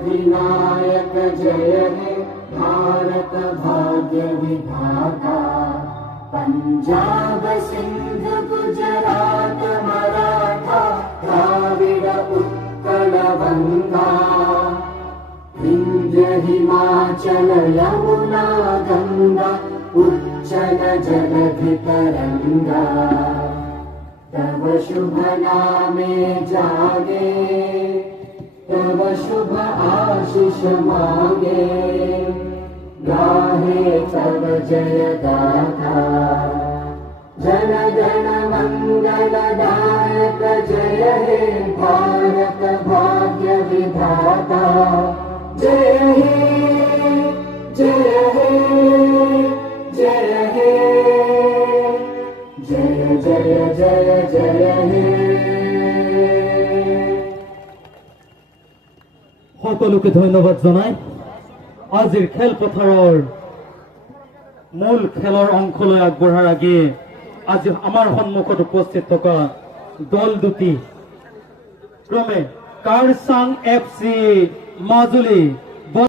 अधिनायक जय हे भारत भाग्य विधाता पंजाब सिंध गुजरात मराठा द्राविड उत्कल गंगा विंध्य हिमाचल यमुना गंगा उच्चल जलधि तरंगा तव शुभ नामे जागे तव शुभ आशीष मांगे गाहे तव जय गाथा जन गण मंगलदायक जय हे भारत भाग्य विधाता जय हे जय हे जय हे जय जय जय जय हे সকলোকে ধন্যবাদ জানাই আজিৰ খেলপথাৰৰ মূল খেলৰ অংশলৈ আগবঢ়াৰ আগে আজি আমাৰ সন্মুখত উপস্থিত থকা দল দুটি ক্ৰমে কাৰচাং FC মাজুলী